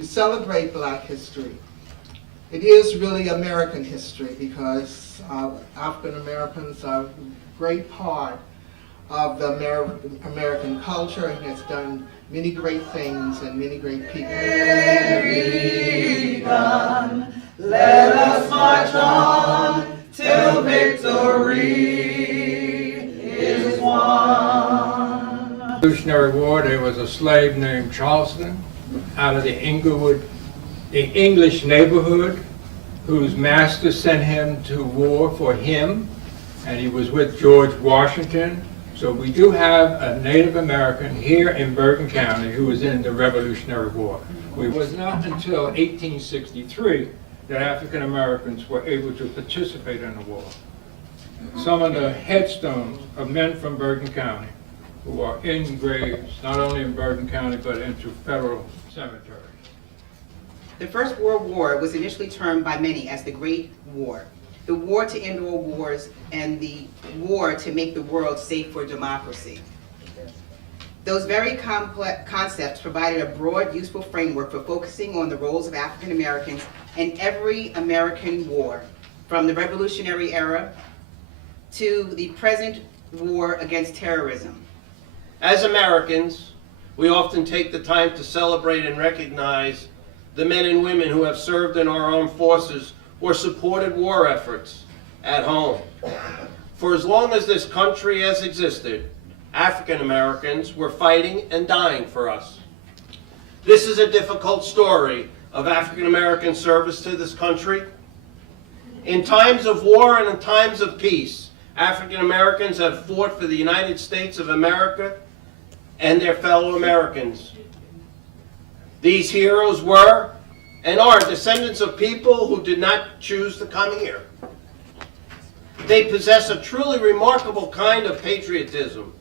To celebrate Black history. It is really American history because African Americans are a great part of the American culture and has done many great things and many great people. Freedom, let us march on till victory is won. Revolutionary War, there was a slave named Charleston out of the English neighborhood, whose master sent him to war for him, and he was with George Washington. So we do have a Native American here in Bergen County who was in the Revolutionary War. It was not until 1863 that African Americans were able to participate in the war. Some of the headstones of men from Bergen County who are in graves, not only in Bergen County, but into federal cemeteries. The First World War was initially termed by many as the Great War. The war to end all wars and the war to make the world safe for democracy. Those very complex concepts provided a broad, useful framework for focusing on the roles of African Americans in every American war, from the Revolutionary era to the present war against terrorism. As Americans, we often take the time to celebrate and recognize the men and women who have served in our armed forces or supported war efforts at home. For as long as this country has existed, African Americans were fighting and dying for us. This is a difficult story of African American service to this country. In times of war and in times of peace, African Americans have fought for the United States of America and their fellow Americans. These heroes were and are descendants of people who did not choose to come here. They possess a truly remarkable kind of patriotism,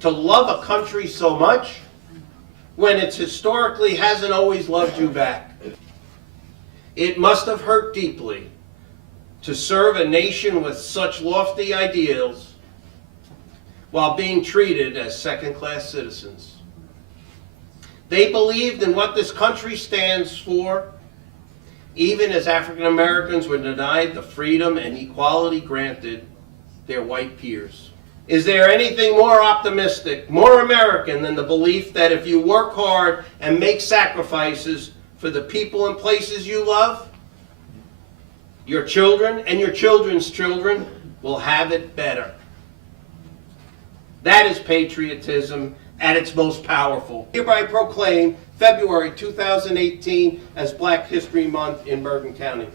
to love a country so much when it historically hasn't always loved you back. It must have hurt deeply to serve a nation with such lofty ideals while being treated as second-class citizens. They believed in what this country stands for, even as African Americans were denied the freedom and equality granted their white peers. Is there anything more optimistic, more American than the belief that if you work hard and make sacrifices for the people and places you love, your children and your children's children will have it better? That is patriotism at its most powerful. Hereby proclaim February 2018 as Black History Month in Bergen County.